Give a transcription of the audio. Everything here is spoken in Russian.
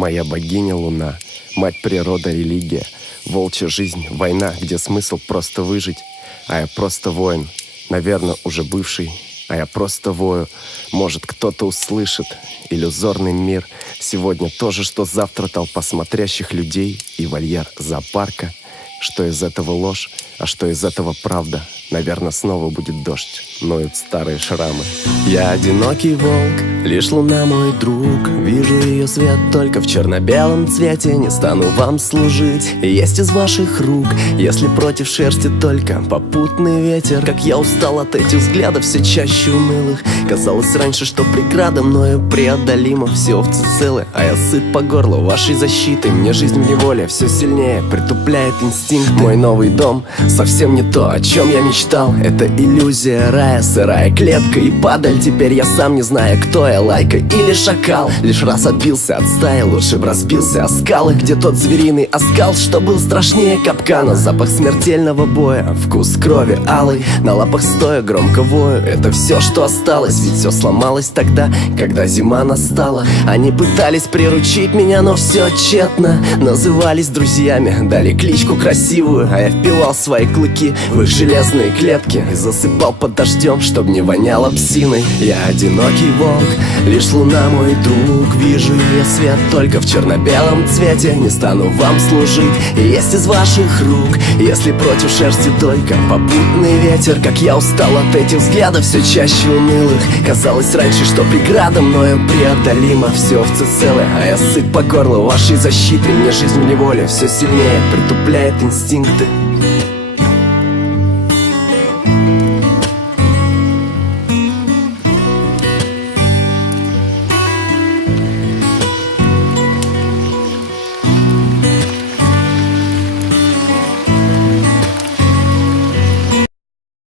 моя богиня луна, мать природа, религия, волчья жизнь, война, где смысл просто выжить. А я просто воин, наверное, уже бывший. А я просто вою, может кто-то услышит. Иллюзорный мир сегодня то же, что завтра толпа смотрящих людей и вольер зоопарка. Что из этого ложь, а что из этого правда? Наверное, снова будет дождь, ноют старые шрамы. Я одинокий волк, лишь луна мой друг. Вижу ее свет только в черно-белом цвете. Не стану вам служить, есть из ваших рук. Если против шерсти только попутный ветер. Как я устал от этих взглядов, все чаще унылых. Казалось раньше, что преграда мною преодолима. Все овцы целы, а я сыт по горло вашей защитой. Мне жизнь в неволе все сильнее притупляет инстинкты. Мой новый дом совсем не то, о чем я мечтал. Это иллюзия рая, сырая клетка и падаль. Теперь я сам не знаю, кто я, лайка или шакал. Лишь раз отбился от стаи, лучше б разбился о скалы. Где тот звериный оскал, что был страшнее капкана. Запах смертельного боя, вкус крови алый. На лапах стоя громко вою, это все, что осталось. Ведь все сломалось тогда, когда зима настала. Они пытались приручить меня, но все тщетно. Назывались друзьями, дали кличку красивую. А я впивал свои клыки в их железные клетки и засыпал под дождем, чтоб не воняло псиной. Я одинокий волк, лишь луна мой друг. Вижу ее свет только в черно-белом цвете. Не стану вам служить, и есть из ваших рук. Если против шерсти только попутный ветер. Как я устал от этих взглядов, все чаще унылых. Казалось раньше, что преграда мною преодолима. Все овцы целы, а я сыт по горло вашей защиты. Мне жизнь в неволе все сильнее притупляет инстинкты.